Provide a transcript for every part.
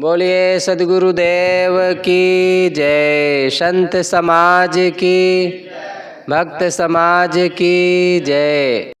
बोलिए सद्गुरुदेव की जय। संत समाज की, भक्त समाज की जय।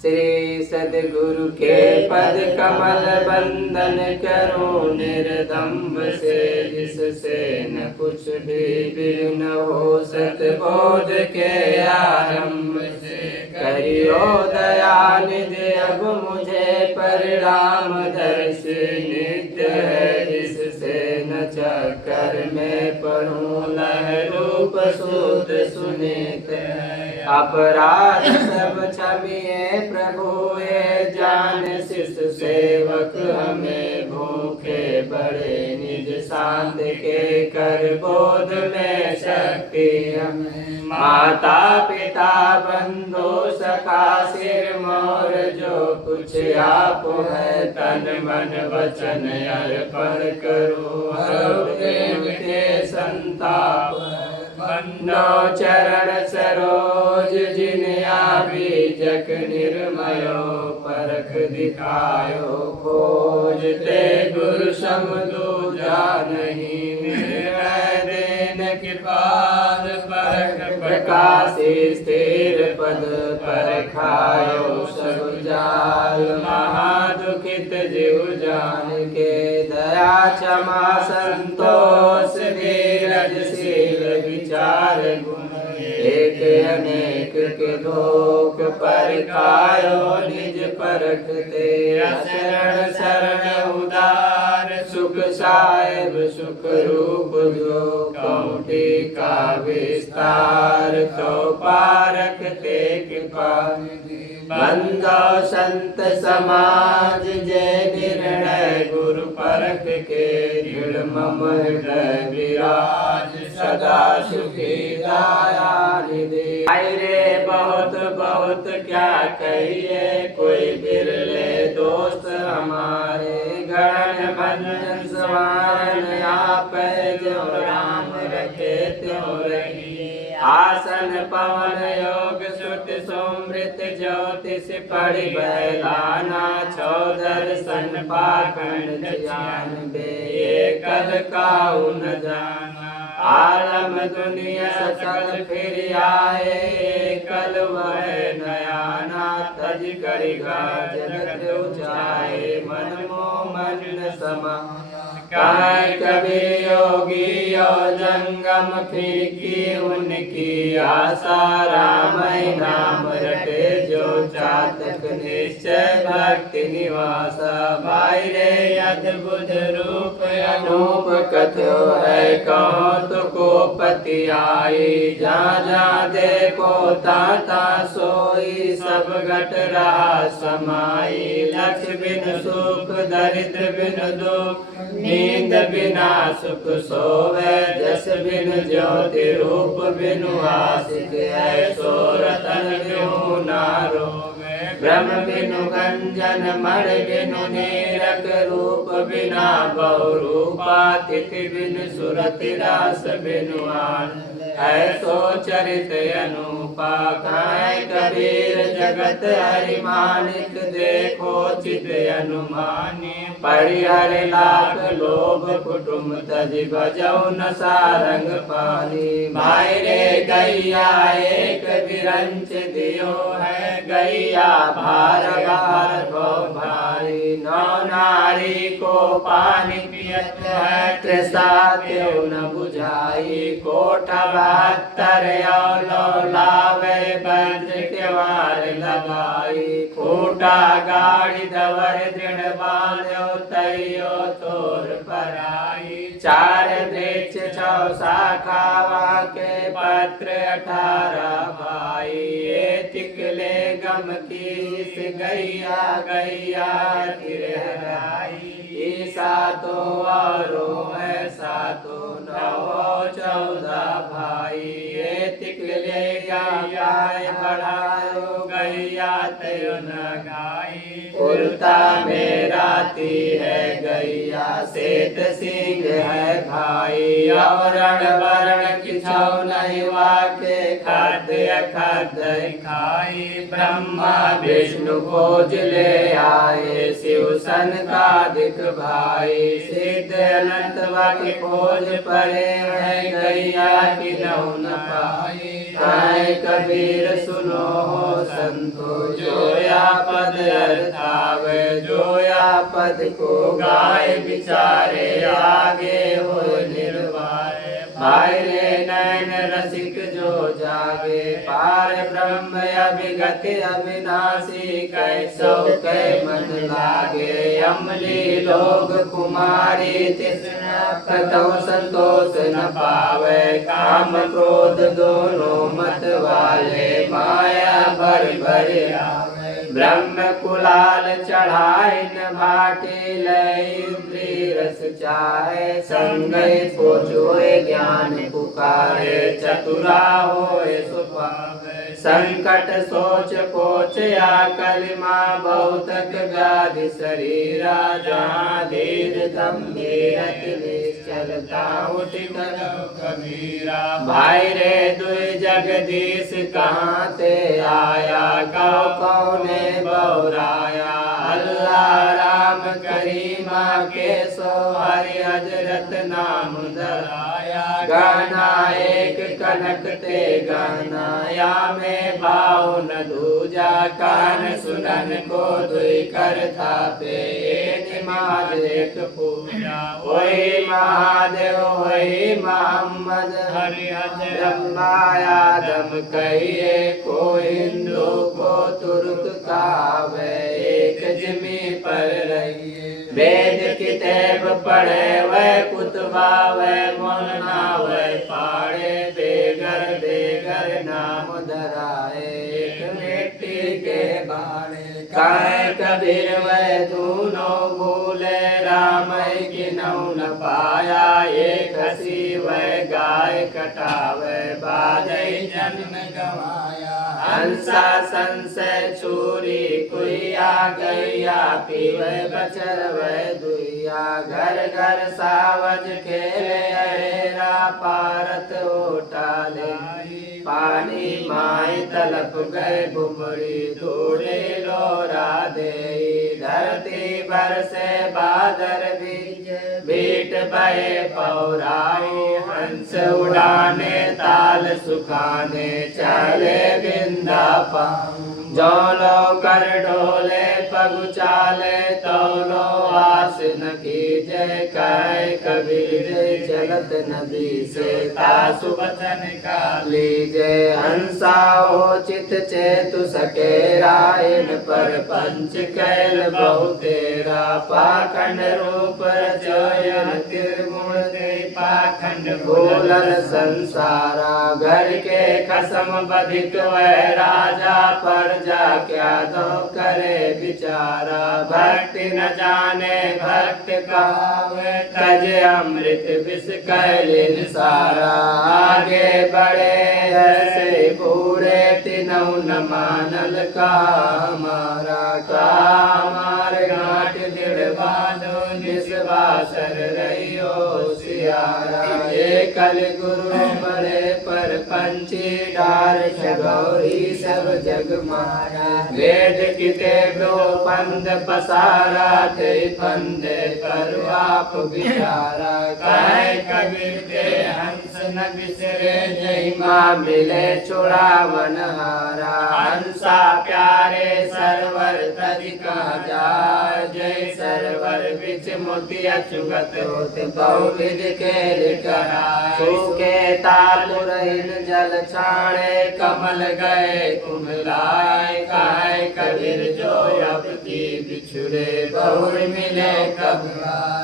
श्री सद्गुरु के पद कमल बंदन करो निर्दम्ब से, जिससे न कुछ भी विघ्न हो सतबोध के आरंभ से। करियो दया निधि अब मुझे परिणाम दर्शी, नित्य है जिससे न चक्कर में पढ़ूं लहरूप सूत सुनीत है। अपराध सब क्षमिए प्रभु ये जान, शिष्य सेवक हमें भूखे बड़े निज शांत के कर बोध में शक्ति हमें। माता पिता बंधु सखा सिर मोर, जो कुछ आप है तन मन वचन अर्पण करो। प्रेम के संताप बंदो चरण सरोज, जिन बीजक निर्मयो परख दिखायो खोज। ते गुरु सम दूजा नहीं, निर्णय देन कृपाल परख प्रकाशी। स्थिर पद परखायो सब जाल, महादुखित जीव जान के। दया क्षमा संतोष धीरजशील विचार गुण, एक अनेक के दोख परखायो निज परखते। शरण शरण उदार सुख साहेब सुख रूप, जो कौटी का विस्तार तो पारखते कृपा। बंदो संत समाज जय निर्णय गुरु परख के, दृढ़ मम हृदय विराज सदा सुखी दया निधि। रे बहुत बहुत क्या कहिए, कोई बिरले दोस्त हमारे। गण भजन स्मरण आप जो राम रखे त्यों रहिए। आसन पवन योग सुत सुमृत ज्योतिष पढ़ि बैलाना। छो दर्शन पाखंड ज्ञान बे कल काऊ न जाना। आलम दुनिया सकल फिर आए, कल वह नयाना। तज करिगा जगत उचाए, मन मोह मन न समा। कहे कभी योगी और जंगम, फिर की उनकी आशा। राम नाम रटे जो चातक, निश्चय भक्ति निवासा। भाई रे अद्भुत रूप अनूप, कथो है कहो तो को पति आई। जहाँ जहाँ देखो ताता सोई, सब घट रहा समाई। लक्ष्य बिन सुख दरिद्र बिन दुख, नींद बिना सुख सोवे। जस बिन ज्योति रूप बिनु आसिक, ऐसो रतन बिनु ना रोवे। ब्रह्म बिनु गंजन मण बिनु नीरक, रूप बिना बहुरूपा। तिथि बिनु सुरति रास बिनु आन, ऐसो चरित अनुपा। कहे कबीर जगत हरि मानिक, देखो चित अनुमानी। परिहर लाख लोभ कुटुम तज, बजौ न सारंग पानी। भाई रे गैया एक विरंच दियो है, गैया भार भार भो भारी। नौ नारी को पानी पियत है, तृषा त्यों न बुझाई। कोठा 72 औलो लावे, वज्र केवार लगाई। खूटा गाड़ी दवर दृढ़ बांध्यो, तैयो तोर पराई। 4 वृक्ष 6 शाखा के, पत्र 18 भाई। तिकले गम की गैया गैया तिरहराई। सातो औरो है सातो 9 14 भाई। तिकले गाय बढ़ायो, गैया तयो न गाई। उल्टा मेराती है गैया, श्वेत सिंह है भाई। और वरण किछौ नहीं वाके, खाद्य खद्दय खाई, ब्रह्मा विष्णु खोज ले आए, शिव सनकादिक भाई, सिद्ध अनंत वाक्य खोज पड़े हैं, गैया की नौ न पाई। आए कबीर सुनो हो संतो, जोया पद अर्थावे, जोया पद को गाय विचारे, आगे हो निर्वाय। भाई रे नैन रसिक जो जागे, पार ब्रह्म अभिगत अविनाशी, कैसो कै मन लागे। अमली लोग कुमारी तृष्णा, कतौ संतोष न पावे, काम क्रोध दोनों मत वाले, माया भर भर आवे। ब्रह्म कुलाल चढ़ाए न भाटे, लय इंद्रिय रस चाहे, संगय सोचोए ज्ञान पुकारे, चतुरा होए सुपावे। संकट सोच पोच या कलिमा, बहुतक व्याधि शरीरा, जहाँ धीर गंभीरत निश्चलता, उठ करो कबीरा। भाई रे दुई जगदीश कहाँ ते आया, कौ कौने बहुराया, अल्लाह राम करीमा के सो, हरि हजरत नाम धराया। गाना एक कनक ते गाना, या में भाव न दूजा, कान सुनन को दुई कर थापे, निमाज एक पूजा। वही महादेव वही मोहम्मद, हरि ब्रह्मा आदम कहिए, को हिंदू को तुर्क कावे, एक जिमी पर रहिए। वेद किताब पढ़े वह कुतबा, वह मन ना वह पाड़े, बेगर बेगर नाम धराए, एक मिट्टी के बाड़े। काय कबीर वह दोनों भूले, राम की नौ न पाया, एक हसी वह गाय कटावे, बाजै जन्म गवाया। हंसा संशय छुरी कुइया, गैया पीवे बचर वह दुइया, घर घर सावज खेले अरेरा, पारत ओटाले पानी माई, तलप गए बुमड़ी धूड़े लोरा दे। धरती भर से बादर बीज, बीट बहे पौराई, हंस उड़ाने ताल सुखाने, चले बिंदा पाऊं। जौलो कर डोले पगु चाले, तौलो आस न कीजे, कह कबीर चलत नदी से, तासु वचन का लीजे। हंसा हो चित चेतु सकेरा, इन पर पंच कैल बहु तेरा, पाखंड रूप रचयन त्रिगुण दे, पाखंड भूलन संसारा। घर के कसम बधिक वह राजा, पर जा क्या दो करे विचारा। भक्ति न जाने भक्त कावे, तज अमृत विष कैलिन सारा। आगे बढ़े ऐसे बूढ़े, तिनौ न मानल का हमारा, का हमारे घाट दृढ़ बांधो, निस्वासर रहियो सियारा। ये कल गुरु बड़े पर पंछी, डार गौरी सब जग माया। वेद किताबो पंद पसारा, थे पंदे पर आप विचारा। कहे कबीर के हंस न बिसरे, जय माँ मिले चुड़ावन हारा। हंसा प्यारे सरवर तज कहाँ जाय, जय सरवर बिच मोती अचुगत होते, बहुविध के कराय। सूखे तालुरहिन जल छाड़े, कमल गए कुम्हलाए। काय कबीर जो अब की बिछुड़े, बहुर मिले कब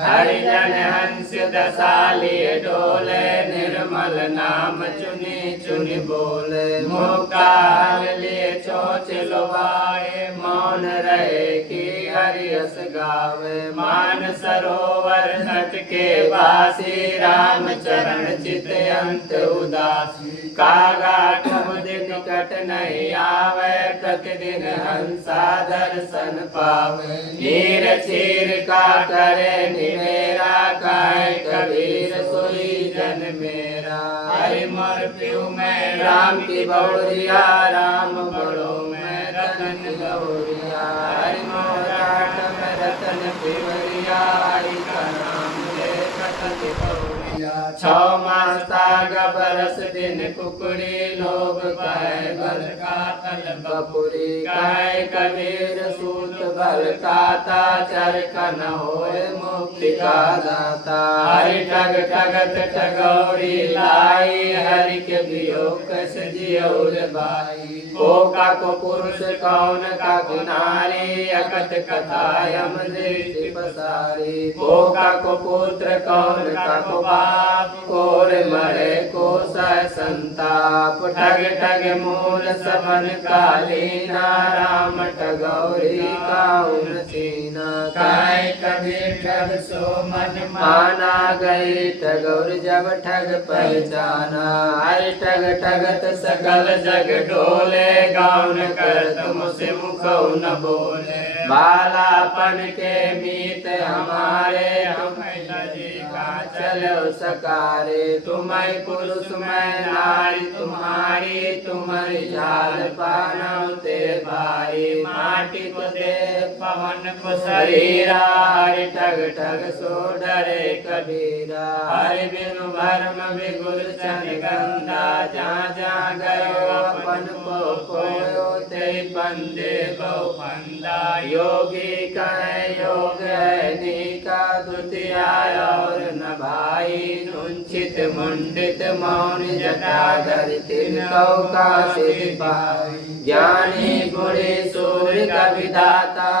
हरिजन हंस दशा लिए डोले। निर्मल नाम चुनी चुनी बोले, मौका लिए चोच लुभाए। मौन रहे कि हरि यस गावे, मान सरोवर तट के वासी। राम चरण चित अंत उदासी, कागा तुम दिन कट नहीं आवे। प्रतिदिन हंसा दर्शन पावे, नीर चीर का करे निमेरा। काय कबीर सोई जन मेरा, बहुरिया हरि मोर पीऊ मैं राम की बहुरिया राम बड़ो मैं रतन की बहुरिया हरि मोर राठ में रतन पिवरिया हरि का नाम ले रतन की बहुरिया छौ मासा बरस दिन कुकुरी लोग कहे बल का तल बपुरी कहे कबीर सूत बल काता चरख न होए मुक्ति का दाता हरि ठग ठगत ठगौरी लाई हरि के वियोग कस जियौर बाई को का को पुरुष कौन का नारी अकथ कथा यम दृष्टि पसारी को का को पुत्र कौन का को बाप कोर मरे को सह संताप ठग ठग मूल सबन कालीना राम ठगौरी काउन सीना काय कबीर ठग सो मन माना गई ठगौर जब ठग पहचाना हरि ठग ठगत सकल जग डोले गाउन कर तुमसे मुख न बोले बालापन के मीत हमारे हम जी का चलो सकारे तुम्हारी पुरुष मैं नारी तुम्हारी तुम्हारी झाल पानौते भारी माटी को दे पवन को शरीरा हरि ठग ठग सो डरे कबीरा हरि बिनु भरम बिगुल चन गंगा जा जा गयो अपन को खोयो ते बंदे बहु फंदा योगी कहे योग है निका द्वितीया और न भाई कुंचित मुंडित मौन जटाधर तिलकौ का सिर पाई ज्ञानी गुणी सूर्य का विधाता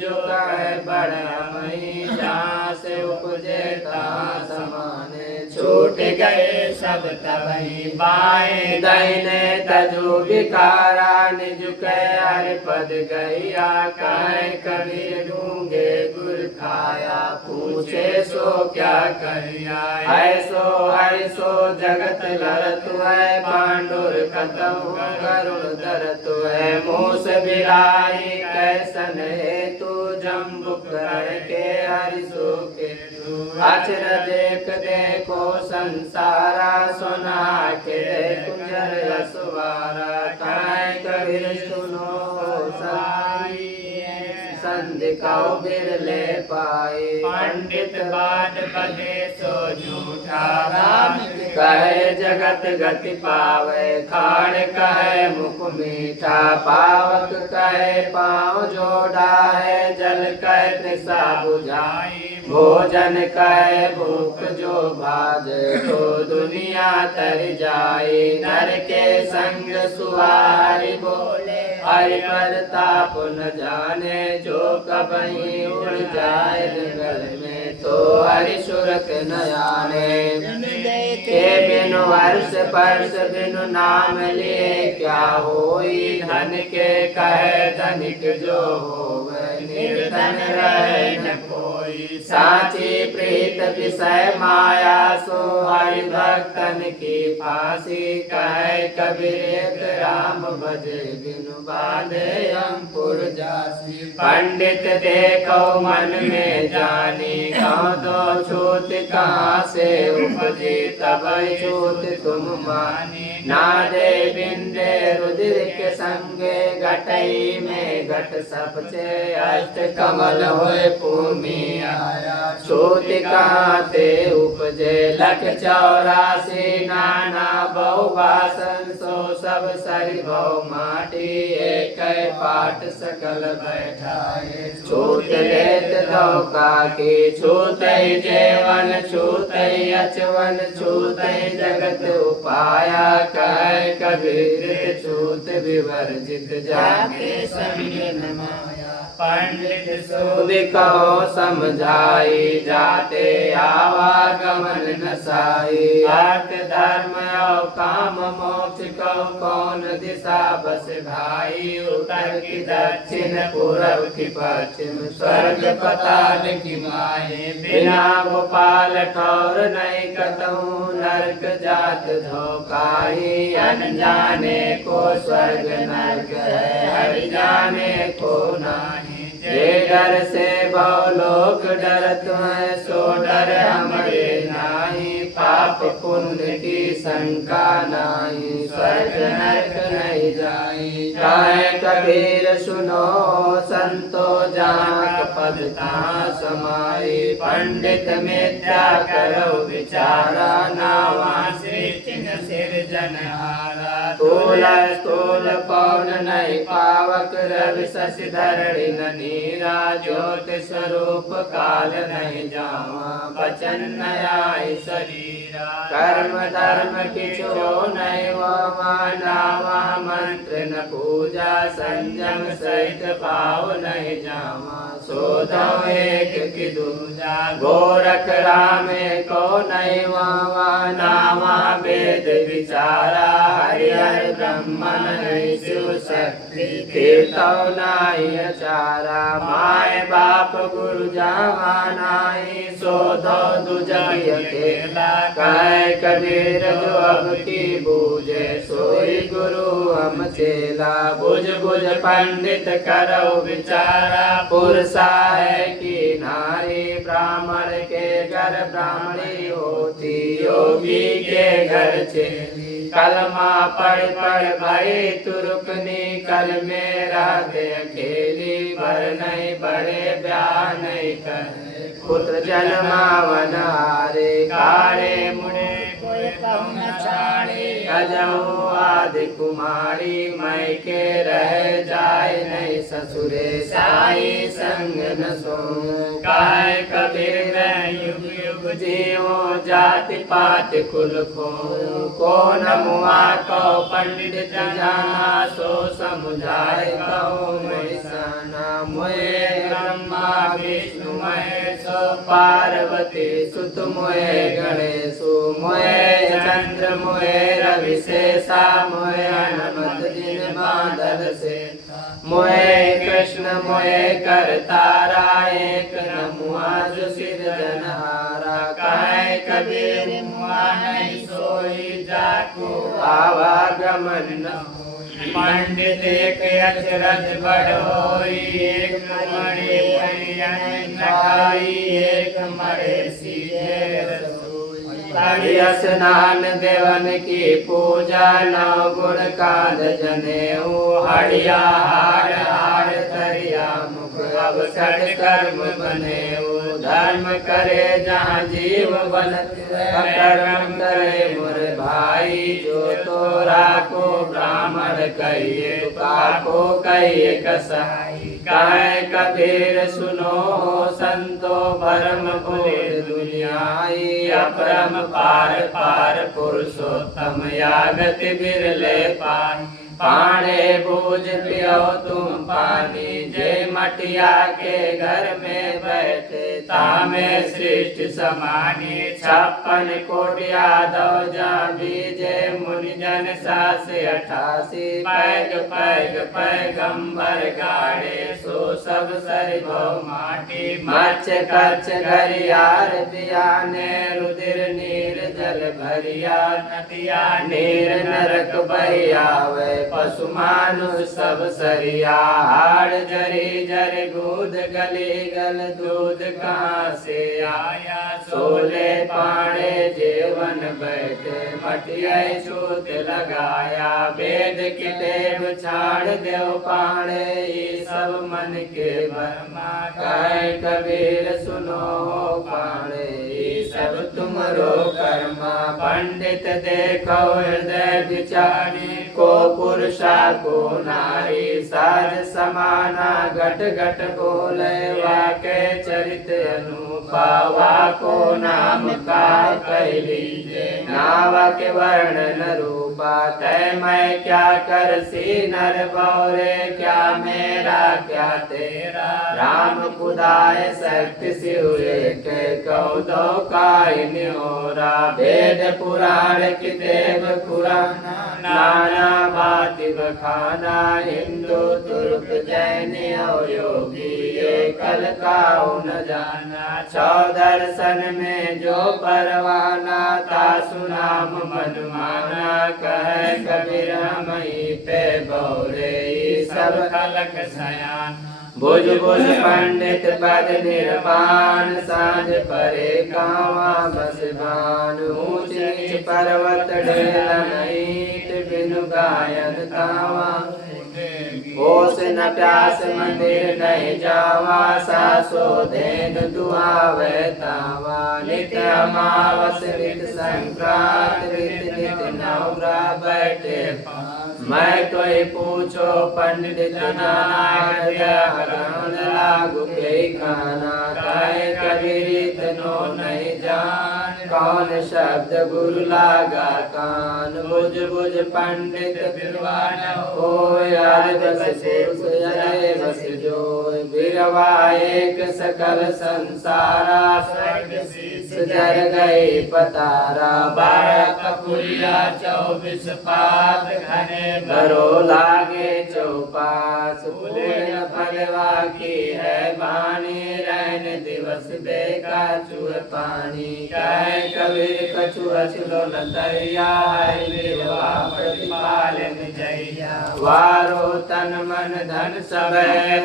जो कहे बड़ा मई जहाँ से उपजे तहाँ समाने छूट गए सब तबही बाएं दाहिने तजु विकारा निज के हरि पद गैया कहे कबीर ढूंगे गुर खाया पूछे सो क्या कहिया ऐसो ऐसो जगत लरत है पांडुर कतहु करुण धरत है मूस बिलाई कैसन हेतु जम्बुक के हरि सो के अचर देख देखो संसारा सुना के कुंजर यसवारा काय कबीर सुनो साई संधिकाओ बिरले पाए पंडित बाट बधे सो झूठा राम कहे जगत गति पावे खाड़ कहे मुख मीठा पावक कहे पाँव जोड़ा है जल कहे तृषा बुझाई भोजन कहे भूख जो भाजे तो दुनिया तर जाए नर के संग सुहारी बोले हरि प्रताप न जाने जो कबही उड़ जाए जंगल में तो हरि सुरत न आने के बिनु वर्ष पर्श बिनु नाम लिए क्या होई धन के कहे धनिक जो होवे निर्धन रहे न कोई साची प्रीत विषय माया सो हरि भक्तन की फांसी कहे कबीर राम भजे बिनु बाधे अंकुर जासी पंडित देखो मन में जानी कहाँ दो छूत कहाँ से उपजी तब छूत तुम मानी नादे बिंदे रुद्र के संगे घटई में घट सबसे अष्ट कमल होए भूमि आया छूत कहाँ से उपजे लख 84 नाना बहुभाषण सो सब सरि बहु माटी एक पाठ सकल बैठाए छूत लेत धोखा की छूत जेवन छूत अचवन छूत जगत उपाया कह कबीर छूत विवर्जित जाके संग न माया पंडित सूद कहो समझाई जाते आवागमन नसाई अर्थ धर्म और काम मोक्ष को कौन दिशा बस भाई उत्तर की दक्षिण पूर्व की पश्चिम स्वर्ग पताल की माए बिना गोपाल ठौर नहीं कतहु नरक जात धोखाई अनजाने को स्वर्ग नरक है हरि जाने को नाही जे डर से बहु लोग डरत हैं सो डर हमरे नाही पाप पुण्य की शंका नाई, स्वर्ग नरक नहीं जाई। कहे कबीर सुनो संतो जाक पद तहाँ समाई, पंडित मिथ्या करो विचारा, नावा सृष्टि न सिरजनहारा। स्थूल स्थूल पौन नहीं पावक, रवि शशि धरणि न नीरा, ज्योति स्वरूप काल नहीं जावा, बचन न आए शरीरा। कर्म धर्म किछु नहीं वहाँ, नावा मंत्र न पूजा, संयम सहित भाव नहीं जावा, सोधो एक की दूजा। गोरख रामे को नहीं वहाँ, नावा वेद विचारा, हरिहर ब्रह्मन नहीं शिव शक्ति, कीर्तन नाई अचारा। माय बाप गुरु जावा नाई, सोधो दुजग अकेला, कहे कबीर जो अब की बूझे, सोई गुरु हम चेला। बुझ बुझ पंडित करो विचारा, पुरुषा है कि नारी, ब्राह्मण के घर ब्राह्मणी होती, योगी के घर चेली। कलमा पढ़ पढ़ भाई तुरुकनी, कल मेरा दे अकेली, बर नहीं बड़े ब्याह नहीं कर, पुत्र जन्मावन हारे। कारे मुड़े कोई कम न छाड़े, अजहू आदि कुमारी, मैं के रह जाए नहीं ससुरे, साई संग न सो। कहे कबीर युग युग जीवो, जाति पात कुल को न मुआ को पंडित जाना, सो समुझाए कहो मैसाना। मोए ब्रह्मा विष्णु महेश, पार्वती सुत मोए गणेशु, मोए चंद्र मोए रवि शेषा, मोए हनुमत जिन बादल से, मोए कृष्ण मोए करतारा, एक न मुआ जो सिरजनहारा। कहे कबीर मुआ नहीं सोई, जाको आवागमन न पंडित एक अचरज बढ़ोई, एक मणि परियन खाई, एक मरे सीधे रसोई। स्नान देवन की पूजा, नौ गुण कांद जनेऊ, हड़िया हार हार तरिया मुख, अब छठ कर्म बनेऊ। धर्म करे जहाँ जीव बनत, कर्म करे मोर भाई, जो तोरा को ब्राह्मण कहिए, काको कहिए कसाई। कहे कबीर सुनो संतो, भरम बोध दुनियाई, अपरम पार पार पुरुषोत्तम, यागत बिरले पाई। पाणे बूझ पियो तुम पानी, जय मटिया के घर में बैठे, तामे सृष्टि समानी। 56 कोटि यादव जा बीजे, मुनिजन 788, पैग पैग पैगंबर गाड़े, सो सब सरि भव माटी। मत्स्य कच्छ घरियार पियाने, रुधिर नीर जल भरिया, नदिया नीर नरक बहियावे, पशु मानुष सब सरिया। हाड़ जरी जर दूध गली गल, दूध कहाँ से आया, सोले पाड़े जीवन बैठे, मटिया छूत लगाया। वेद की टेव छाड़ देव पाड़े, ये सब मन के भरमा। कहे कबीर सुनो पाड़े, ये सब तुमरो कर्मा। पंडित देखो हृदय विचारी, को पुरुषा को नारी, साज समाना घट घट बोले, वाके चरित अनुपा। वाको नाम का कह लीजे, नावा के वर्णन रूपा। तय मैं क्या कर सी नर बौरे, क्या मेरा क्या तेरा। राम खुदाए शक्ति शिव एक, कहो दो काय न्योरा। वेद पुराण की देव पुराना, नाना बाति बखाना। हिंदू तुर्क जैन और योगी, ये कल काऊ न जाना। 6 दर्शन में जो परवाना, तासु नाम मनमाना। कहे कबीर हमहीं पे बौरे, सब खलक सयान। भुज भुज पंडित पद निर्वाण सांझ परे कावा बस भान ऊंच नीच पर्वत ढेलन ईट बिनु गायन कावा होश न प्यास मंदिर नहीं जावा सासो देन दुआवे तावा नित अमावस नित संक्रांत नित नित नवग्रह बैठे मैं कोई पूछो पंडित नारायण लागू के खाना काहे कबीर नो नहीं जान कौन शब्द गुरु लागा कान बुझ बुझ पंडित बिरवान हो याद बस अरे बस जो बिरवा एक सकल संसारा स्वर्ग शीस जर गए पतारा 12 कपुरिया 24 पात घने भरो लागे चौपास पूर्ण फलवा की है बानी रहन दिवस बेका चुह पानी कहे कबीर कछु असलो न तैया है बिरवा प्रतिपालन जैया वारो तन मन धन सब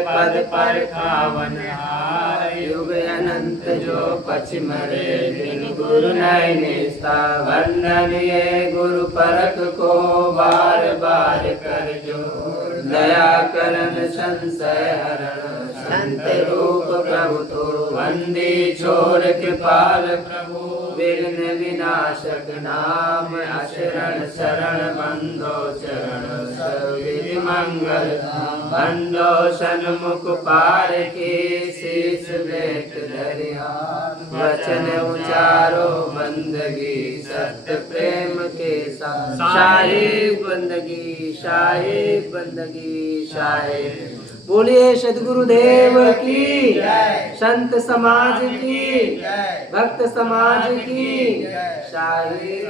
पद पर खावन हार युग अनंत जो पछ मरे बिन गुरु नहीं निस्ता वंदनीय गुरु परख को बार बार कर जो दया करन संशय हरण संत रूप प्रभु तो वंदी छोड़ कृपाल प्रभु विघ्न विनाशक नाम अशरण शरण बंदो चरण सर्वविधि मंगल बंदो सन्मुख पार की शीश भेंट धरिया वचन उचारो बंदगी सत्य प्रेम के साथ साहिब बंदगी साहिब बंदगी साहिब। बोलिए सद्गुरुदेव की संत समाज की भक्त समाज की साहिब।